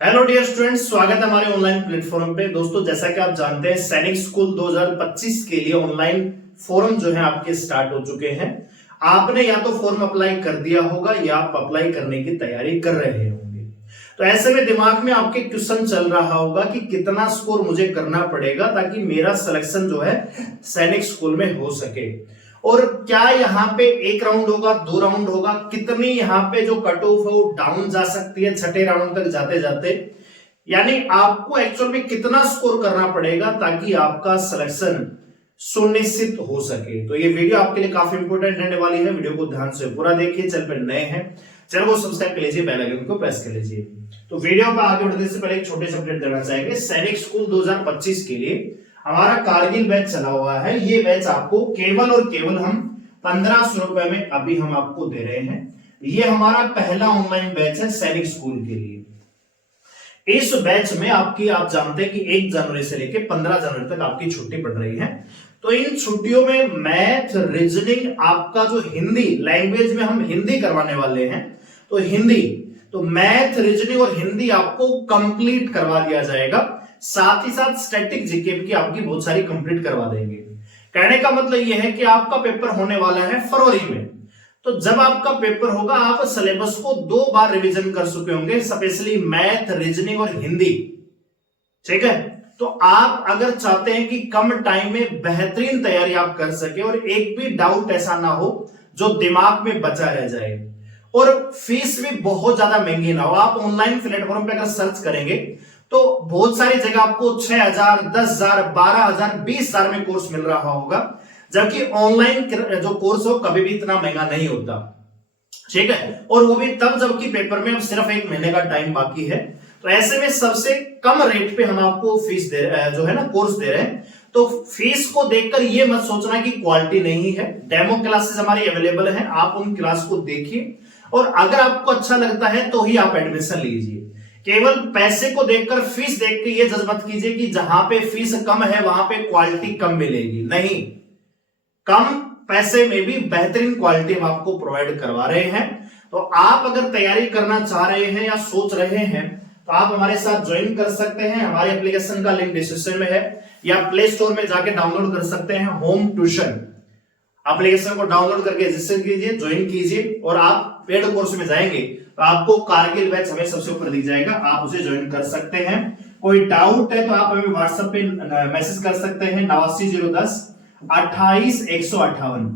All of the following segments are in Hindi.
हेलो डियर स्टूडेंट्स, स्वागत है हमारे ऑनलाइन प्लेटफॉर्म पे। दोस्तों, जैसा कि आप जानते हैं सैनिक स्कूल 2025 के लिए ऑनलाइन फॉर्म जो है आपके स्टार्ट हो चुके हैं। आपने या तो फॉर्म अप्लाई कर दिया होगा या आप अप्लाई करने की तैयारी कर रहे होंगे। तो ऐसे में दिमाग में आपके क्वेश्चन चल रहा होगा कि कितना स्कोर मुझे करना पड़ेगा ताकि मेरा सिलेक्शन जो है सैनिक स्कूल में हो सके, और क्या यहाँ पे एक राउंड होगा, 2 राउंड होगा, कितनी यहाँ पे जो कट ऑफ है वो डाउन जा सकती है छठे राउंड तक जाते जाते, यानी आपको एक्चुअल में कितना स्कोर करना पड़ेगा ताकि आपका सिलेक्शन सुनिश्चित हो सके। तो ये वीडियो आपके लिए काफी इंपॉर्टेंट रहने वाली है। वीडियो को ध्यान से पूरा देखिए। चैनल पर नए हैं, चैनल को सब्सक्राइब कर लीजिए, बेल आइकन को प्रेस कर लीजिए। तो वीडियो पर आगे बढ़ने से पहले एक छोटे से अपडेट देना चाहेंगे। सैनिक स्कूल 2025 के लिए हमारा कारगिल बैच चला हुआ है। ये बैच आपको केवल और केवल हम 1500 रुपए में अभी हम आपको दे रहे हैं। ये हमारा पहला ऑनलाइन बैच है सैनिक स्कूल के लिए। इस बैच में आप जानते हैं कि 1 जनवरी से लेकर 15 जनवरी तक आपकी छुट्टी पड़ रही है। तो इन छुट्टियों में मैथ, रीजनिंग, आपका जो हिंदी लैंग्वेज में हम हिंदी करवाने वाले हैं, तो हिंदी, तो मैथ, रीजनिंग और हिंदी आपको कंप्लीट करवा दिया जाएगा। साथ ही साथ स्टैटिक जीके की आपकी बहुत सारी कंप्लीट करवा देंगे। कहने का मतलब यह है कि आपका पेपर होने वाला है फरवरी में। तो जब आपका पेपर होगा आप सिलेबस को 2 बार रिवीजन कर चुके होंगे, स्पेशली मैथ, रीजनिंग और हिंदी। ठीक है, तो आप अगर चाहते हैं कि कम टाइम में बेहतरीन तैयारी आप कर सके और एक भी डाउट ऐसा ना हो जो दिमाग में बचा रह जाए, और फीस भी बहुत ज्यादा महंगी ना हो। आप ऑनलाइन प्लेटफॉर्म पे अगर सर्च करेंगे तो बहुत सारी जगह आपको 6000, 10,000, 12,000, 20,000 में कोर्स मिल रहा होगा, जबकि ऑनलाइन जो कोर्स हो कभी भी इतना महंगा नहीं होता। ठीक है, और वो भी तब जबकि पेपर में अब सिर्फ 1 महीने का टाइम बाकी है। तो ऐसे में सबसे कम रेट पे हम आपको फीस जो है ना कोर्स दे रहे हैं। तो फीस को देखकर ये मत सोचना कि क्वालिटी नहीं है। डेमो क्लासेस हमारी अवेलेबल हैं, आप उन क्लास को देखिए और अगर आपको अच्छा लगता है तो ही आप एडमिशन लीजिए। केवल पैसे को देखकर, फीस देख के ये जज मत कीजिए कि जहां पे फीस कम है वहां पे क्वालिटी कम मिलेगी। नहीं, कम पैसे में भी बेहतरीन क्वालिटी हम आपको प्रोवाइड करवा रहे हैं। तो आप अगर तैयारी करना चाह रहे हैं या सोच रहे हैं तो आप हमारे साथ ज्वाइन कर सकते हैं। हमारे एप्लीकेशन का लिंक डिस्क्रिप्शन में है, या प्ले स्टोर में जाके डाउनलोड कर सकते हैं। होम ट्यूशन एप्लीकेशन को डाउनलोड करके रजिस्टर कीजिए, ज्वाइन कीजिए, और आप पेड कोर्स में जाएंगे तो आपको कारगिल बैच हमें सबसे ऊपर दिख जाएगा, आप उसे ज्वाइन कर सकते हैं। कोई डाउट है तो आप हमें व्हाट्सएप पे मैसेज कर सकते हैं 8910 28 158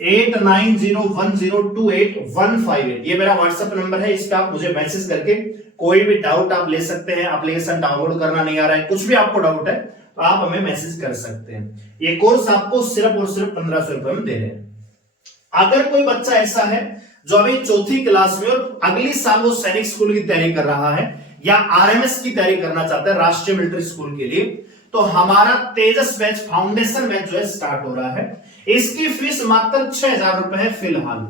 8901028158। ये मेरा व्हाट्सएप नंबर है, इस पे आप मुझे मैसेज करके कोई भी डाउट आप ले सकते हैं। एप्लीकेशन डाउनलोड करना नहीं आ रहा है, कुछ भी आपको डाउट है तो आप हमें मैसेज कर सकते हैं। ये कोर्स आपको सिर्फ और सिर्फ 1500 रुपए में दे रहे हैं। अगर कोई बच्चा ऐसा है जो अभी 4th क्लास में और अगली साल वो सैनिक स्कूल की तैयारी कर रहा है या आरएमएस की तैयारी करना चाहता है, राष्ट्रीय मिलिट्री स्कूल के लिए, तो हमारा तेजस बैच, फाउंडेशन बैच जो है स्टार्ट हो रहा है। इसकी फीस मात्र 6000 रुपए है फिलहाल।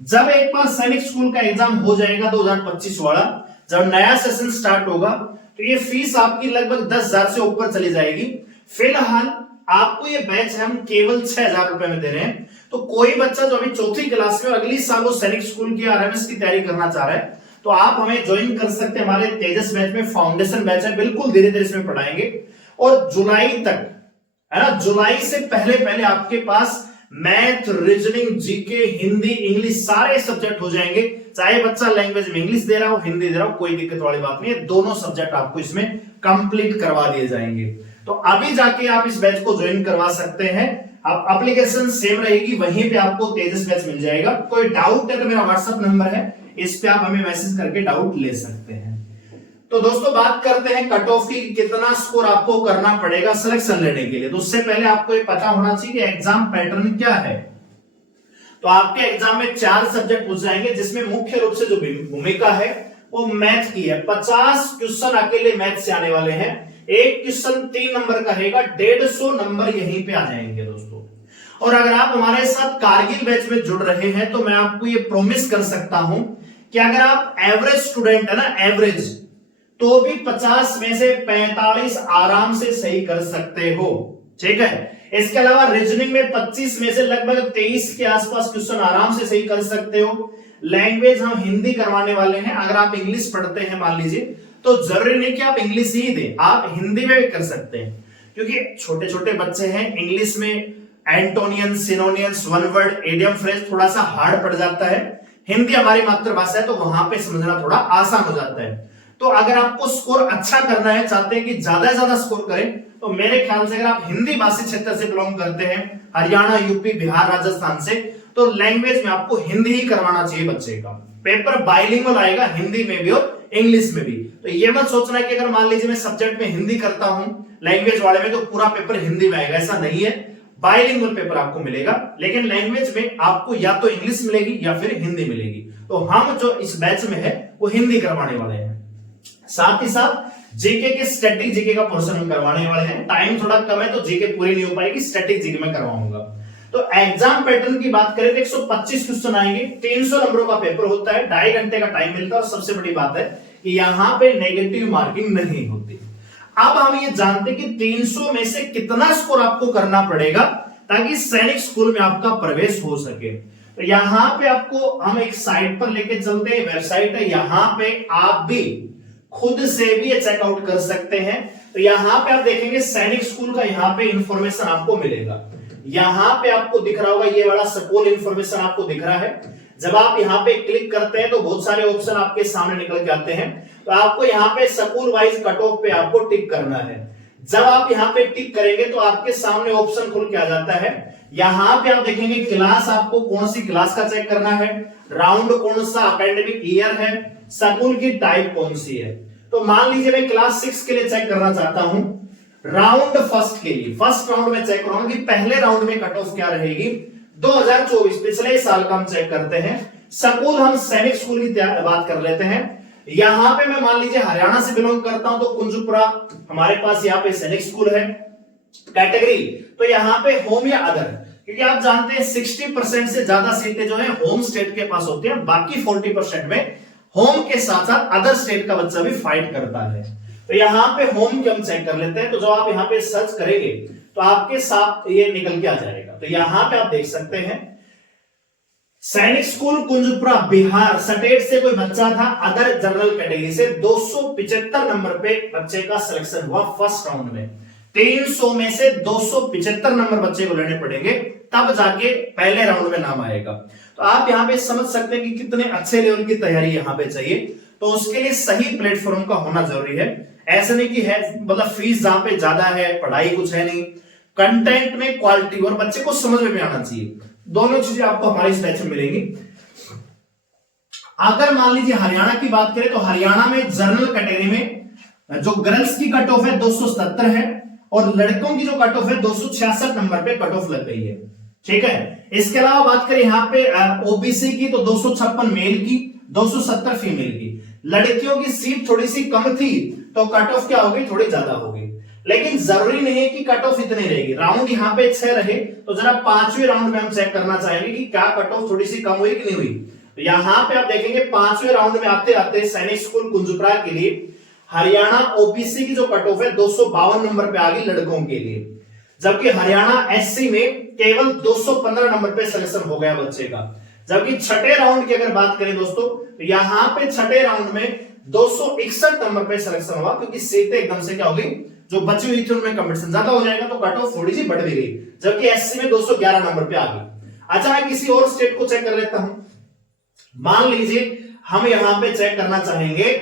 जब एक बार सैनिक स्कूल का एग्जाम हो जाएगा 2025 वाला, जब नया सेशन स्टार्ट होगा, तो ये फीस आपकी लगभग 10,000 से ऊपर चली जाएगी। फिलहाल आपको ये बैच हम केवल 6000 रुपए में दे रहे हैं। तो कोई बच्चा जो अभी 4th क्लास में अगली साल वो सैनिक स्कूल की आरएमएस की तैयारी करना चाह रहा है तो आप हमें ज्वाइन कर सकते हैं। हमारे तेजस बैच में फाउंडेशन बैच है, बिल्कुल धीरे धीरे इसमें पढ़ाएंगे और जुलाई तक, है ना, जुलाई से पहले पहले आपके पास math, reasoning, GK, Hindi, English सारे सब्जेक्ट हो जाएंगे। चाहे बच्चा लैंग्वेज में इंग्लिश दे रहा हो, हिंदी दे रहा हो, कोई दिक्कत वाली बात नहीं है। दोनों सब्जेक्ट आपको इसमें कंप्लीट करवा दिए जाएंगे। तो अभी जाके आप इस बैच को ज्वाइन करवा सकते हैं। आप एप्लीकेशन सेम रहेगी, वहीं पे आपको तेजस बैच मिल जाएगा। कोई डाउट है तो मेरा व्हाट्सएप नंबर है, इस पे आप हमें मैसेज करके डाउट ले सकते हैं। तो दोस्तों, बात करते हैं कट ऑफ की, कितना स्कोर आपको करना पड़ेगा सिलेक्शन लेने के लिए। तो उससे पहले आपको ये पता होना चाहिए कि एग्जाम पैटर्न क्या है। तो आपके एग्जाम में 4 सब्जेक्ट पूछ जाएंगे, जिसमें मुख्य रूप से जो भूमिका है वो मैथ की है। 50 क्वेश्चन अकेले मैथ से आने वाले हैं। एक क्वेश्चन 3 नंबर का रहेगा, 150 नंबर यहीं पे आ जाएंगे दोस्तों। और अगर आप हमारे साथ कारगिल बैच में जुड़ रहे हैं तो मैं आपको ये प्रॉमिस कर सकता हूं कि अगर आप एवरेज स्टूडेंट है ना, एवरेज, तो भी 50 में से 45 आराम से सही कर सकते हो। ठीक है, इसके अलावा रीजनिंग में 25 में से लगभग 23 के आसपास क्वेश्चन आराम से सही कर सकते हो। लैंग्वेज हम हिंदी करवाने वाले हैं। अगर आप इंग्लिश पढ़ते हैं मान लीजिए, तो जरूरी नहीं कि आप इंग्लिश ही दें, आप हिंदी में भी कर सकते हैं, क्योंकि छोटे छोटे बच्चे हैं, इंग्लिश में एंटोनियन, सिनोनियंस, वन वर्ड, इडियम, फ्रेज थोड़ा सा हार्ड पड़ जाता है। हिंदी हमारी मातृभाषा है तो वहां पे समझना थोड़ा आसान हो जाता है। तो अगर आपको स्कोर अच्छा करना है, चाहते हैं कि ज्यादा से ज्यादा स्कोर करें, तो मेरे ख्याल से अगर आप हिंदी भाषी क्षेत्र से बिलोंग करते हैं, हरियाणा, यूपी, बिहार, राजस्थान से, तो लैंग्वेज में आपको हिंदी ही करवाना चाहिए बच्चे का। पेपर बाइलिंगुअल आएगा, हिंदी में भी और इंग्लिश में भी। तो ये मत सोचना कि अगर मान लीजिए मैं सब्जेक्ट में हिंदी करता हूं लैंग्वेज वाले में तो पूरा पेपर हिंदी में आएगा, ऐसा नहीं है। बाइलिंगुअल पेपर आपको मिलेगा, लेकिन लैंग्वेज में आपको या तो इंग्लिश मिलेगी या फिर हिंदी मिलेगी। तो हम जो इस बैच में है वो हिंदी करवाने वाले हैं। साथ ही साथ जीके के स्टैटिक जीके का पोर्शन हम करवाने वाले हैं। टाइम थोड़ा कम है तो जीके पूरी नहीं हो पाएगी, स्टैटिक जीके में करवाऊंगा। तो एग्जाम पैटर्न की बात करें तो 125 क्वेश्चन आएंगे, 300 नंबरों का पेपर होता है, 2.5 घंटे का टाइम मिलता है, और सबसे बड़ी बात है कि यहां पे नेगेटिव मार्किंग नहीं होती। अब हम ये जानते हैं कि 300 में से कितना स्कोर आपको करना पड़ेगा ताकि सैनिक स्कूल में आपका प्रवेश हो सके। तो यहां पे आपको हम एक साइट पर लेके चलते हैं, वेबसाइट है, यहां पे आप भी खुद से भी ये चेकआउट कर सकते हैं। तो यहां पे आप देखेंगे सैनिक स्कूल का यहां पे इंफॉर्मेशन आपको मिलेगा। यहां पे आपको दिख रहा होगा ये वाला स्कूल इंफॉर्मेशन आपको दिख रहा है। जब आप यहां पे क्लिक करते हैं तो बहुत सारे ऑप्शन आपके सामने निकल के आते हैं। तो आपको यहाँ पे स्कूल वाइज कट ऑफ पे आपको टिक करना है। जब आप यहाँ पे टिक करेंगे तो आपके सामने ऑप्शन खुल के आ जाता है। यहाँ पे आप देखेंगे क्लास, आपको कौन सी क्लास का चेक करना है, राउंड कौन सा एकेडमिक ईयर है, स्कूल की टाइप कौन सी है। तो मान लीजिए मैं क्लास 6 के लिए चेक करना चाहता हूं, राउंड फर्स्ट के लिए, फर्स्ट राउंड में चेक करूंगा कि पहले राउंड में कट ऑफ क्या रहेगी। 2024 पिछले साल का हम चेक करते हैं। स्कूल हम सैनिक स्कूल की बात कर लेते हैं। यहां पे मैं मान लीजिए हरियाणा से बिलोंग करता हूं तो कुंजपुरा हमारे पास यहाँ पे सैनिक स्कूल है। कैटेगरी तो यहाँ पे होम या अदर, क्योंकि आप जानते हैं 60% से ज्यादा सीटें जो है होम स्टेट के पास होती है, बाकी 40% में होम के साथ साथ अदर स्टेट का बच्चा भी फाइट करता है। तो यहाँ पे होम के हम चेक कर लेते हैं। तो जब आप यहाँ पे सर्च करेंगे तो आपके साथ ये निकल के आ जाएगा। तो यहाँ पे आप देख सकते हैं सैनिक स्कूल कुंजपुरा बिहार स्टेट से कोई बच्चा था, अदर जनरल कैटेगरी से 275 नंबर पे बच्चे का सिलेक्शन हुआ फर्स्ट राउंड में। 300 में से 275 नंबर बच्चे को लेने पड़ेंगे तब जाके पहले राउंड में नाम आएगा। तो आप यहाँ पे समझ सकते हैं कि कितने अच्छे लेवल की तैयारी यहाँ पे चाहिए। तो उसके लिए सही प्लेटफॉर्म का होना जरूरी है। ऐसा नहीं कि है मतलब फीस जहां पे ज्यादा है, पढ़ाई कुछ है नहीं, कंटेंट में क्वालिटी और बच्चे को समझ में भी आना चाहिए। दोनों चीजें आपको हमारे इस बैच में मिलेंगी। अगर मान लीजिए हरियाणा की बात करें तो हरियाणा में जनरल कैटेगरी में जो गर्ल्स की कट ऑफ है 277 है और लड़कों की जो कट ऑफ है 266 नंबर पे कट ऑफ लग गई है। ठीक है। इसके अलावा बात करें यहाँ पे ओबीसी की तो 256 मेल की, 270 फीमेल की। लड़कियों की सीट थोड़ी सी कम थी तो कट ऑफ क्या होगी, थोड़ी ज्यादा होगी। लेकिन जरूरी नहीं है कि कट ऑफ इतनी रहेगी। राउंड यहाँ पे 6 रहे तो जरा 5वें राउंड में हम चेक करना चाहेंगे कि क्या कट ऑफ थोड़ी सी कम हुई कि नहीं हुई। तो यहाँ पे आप देखेंगे 5वें राउंड में आते आते सैनिक स्कूल कुंजपुरा के लिए हरियाणा ओबीसी की जो कट ऑफ है 252 नंबर पे आ गई लड़कों के लिए, जबकि हरियाणा एससी में केवल 215 नंबर पे सिलेक्शन हो गया बच्चे का। जबकि छठे राउंड की अगर बात करें दोस्तों तो यहाँ पे छठे राउंड में 261 नंबर पे सिलेक्शन हुआ, क्योंकि सीटें एकदम से क्या हो गई, जो बची हुई थी उनमें कंपटीशन ज्यादा हो जाएगा तो कट ऑफ थोड़ी सी बढ़ भी गई, जबकि एससी में 211 नंबर पे आ गई। अच्छा मैं किसी और स्टेट को चेक कर लेता हूं। मान लीजिए हम यहां पे चेक करना चाहेंगे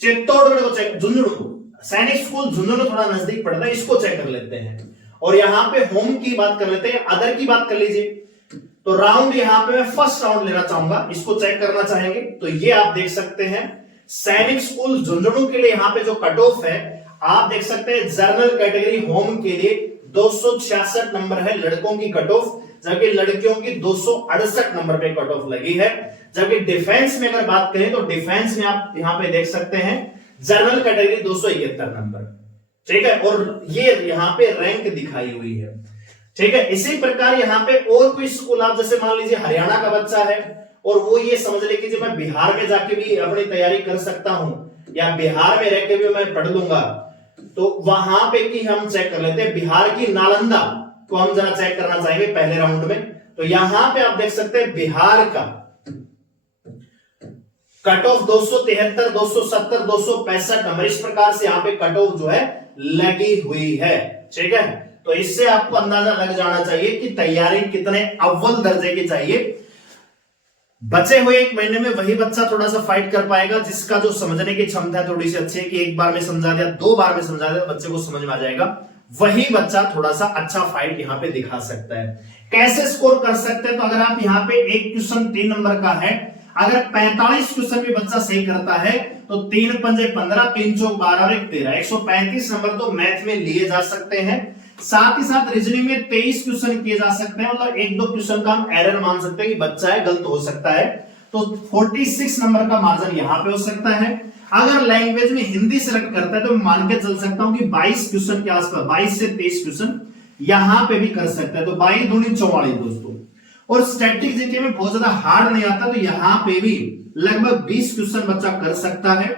चित्तौड़गढ़ को चेक, झुंझुनू को, सैनिक स्कूल झुंझुनू थोड़ा नजदीक पड़ता है, इसको चेक कर लेते हैं। और यहां पे होम की बात कर लेते हैं, अदर की बात कर लीजिए। तो राउंड यहां पे मैं फर्स्ट राउंड लेना चाहूंगा, इसको चेक करना चाहेंगे तो ये आप देख सकते हैं सैनिक स्कूल झुंझुनू के लिए यहाँ पे जो कट ऑफ है आप देख सकते हैं। जनरल कैटेगरी होम के लिए 266 नंबर है लड़कों की कट ऑफ, जबकि लड़कियों की 268 नंबर पे कट ऑफ लगी है। जबकि डिफेंस में अगर बात करें तो डिफेंस में आप यहां पे देख सकते हैं जनरल कैटेगरी 271 नंबर। ठीक है। और ये यहां पे रैंक दिखाई हुई है। ठीक है। इसी प्रकार यहां पे और कोई स्कूल आप जैसे मान लीजिए हरियाणा का बच्चा है और वो ये समझ ले कि मैं बिहार में जाके भी अपनी तैयारी कर सकता हूं या बिहार में रहकर भी मैं पढ़ लूंगा, तो वहां पे की हम चेक कर लेते हैं। बिहार की नालंदा को हम जरा चेक करना चाहेंगे पहले राउंड में। तो यहां पे आप देख सकते हैं बिहार का कट ऑफ 273, 270, 265 नंबर, इस प्रकार से यहाँ पे कट ऑफ जो है लगी हुई है। ठीक है, तो इससे आपको अंदाजा लग जाना चाहिए कि तैयारी कितने अव्वल दर्जे की चाहिए। बचे हुए एक महीने में वही बच्चा थोड़ा सा फाइट कर पाएगा जिसका जो समझने की क्षमता थोड़ी सी अच्छी है, कि एक बार में समझा दिया, 2 बार में समझा दिया, बच्चे को समझ में आ जाएगा। वही बच्चा थोड़ा सा अच्छा फाइट यहाँ पे दिखा सकता है। कैसे स्कोर कर सकते हैं? तो अगर आप यहाँ पे एक क्वेश्चन 3 नंबर का है, अगर 45 क्वेश्चन भी बच्चा सही करता है तो 3 पंजे 15, 3 चौक 12 और 1 13, 135 नंबर तो मैथ में लिए जा सकते हैं। साथ ही साथ रीजनिंग में 23 क्वेश्चन किए जा सकते हैं, मतलब 1-2 क्वेश्चन का हम एरर मान सकते हैं कि बच्चा है, गलत हो सकता है, तो 46 नंबर का मार्जिन यहां पे हो सकता है। अगर लैंग्वेज में हिंदी सेलेक्ट करता है तो मैं मान के चल सकता हूं कि 22 क्वेश्चन के आसपास, 22 से 23 क्वेश्चन यहां पे भी कर सकता है, तो 22 दूनी 44 दोस्तों। और स्टैटिक जीके में बहुत ज्यादा हार्ड नहीं आता, तो यहां पे भी लगभग 20 क्वेश्चन बच्चा कर सकता है,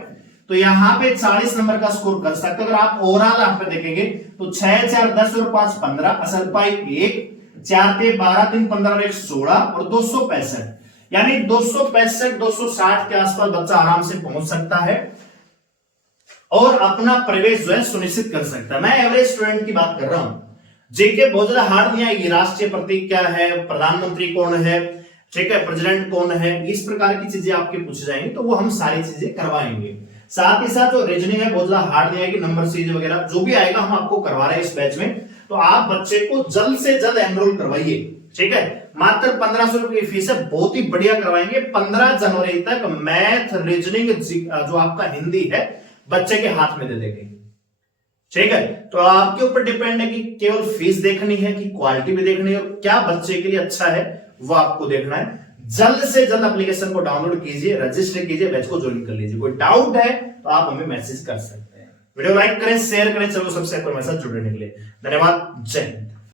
तो यहां पे 40 नंबर का स्कोर कर सकते हैं। अगर आप ओवरऑल यहाँ पे देखेंगे तो 6 4 10 और 5 15, असल पाई 1, 4 3 12, 3 15 और 1 16 और 265, यानी 265 260 के आसपास बच्चा आराम से पहुंच सकता है और अपना प्रवेश जो है सुनिश्चित कर सकता है। मैं एवरेज स्टूडेंट की बात कर रहा हूं। जेके बहुत ज्यादा हार्ड नहीं आएगी। राष्ट्रीय प्रतीक क्या है, प्रधानमंत्री कौन है, ठीक है, प्रेसिडेंट कौन है, इस प्रकार की चीजें आपके पूछे जाएंगे, तो वो हम सारी चीजें करवाएंगे। साथ ही साथ जो रीजनिंग है बहुत ज्यादा हार्ड नहीं आएगी, नंबर सीरीज वगैरह जो भी आएगा हम आपको करवा रहे हैं इस बैच में, तो आप बच्चे को जल्द से जल्द एनरोल करवाइए। ठीक है, मात्र 1500 रुपए की फीस है, बहुत ही बढ़िया करवाएंगे। 15 जनवरी तक मैथ, रीजनिंग जो आपका हिंदी है बच्चे के हाथ में दे देंगे। ठीक है, तो आपके ऊपर डिपेंड है कि केवल फीस देखनी है कि क्वालिटी भी देखनी है, और क्या बच्चे के लिए अच्छा है वो आपको देखना है। जल्द से जल्द एप्लीकेशन को डाउनलोड कीजिए, रजिस्टर कीजिए, बैच को ज्वाइन कर लीजिए। कोई डाउट है तो आप हमें मैसेज कर सकते हैं। वीडियो लाइक करें, शेयर करें, चलो सबसे ऊपर मेरे साथ जुड़ने के लिए धन्यवाद। जय हिंद।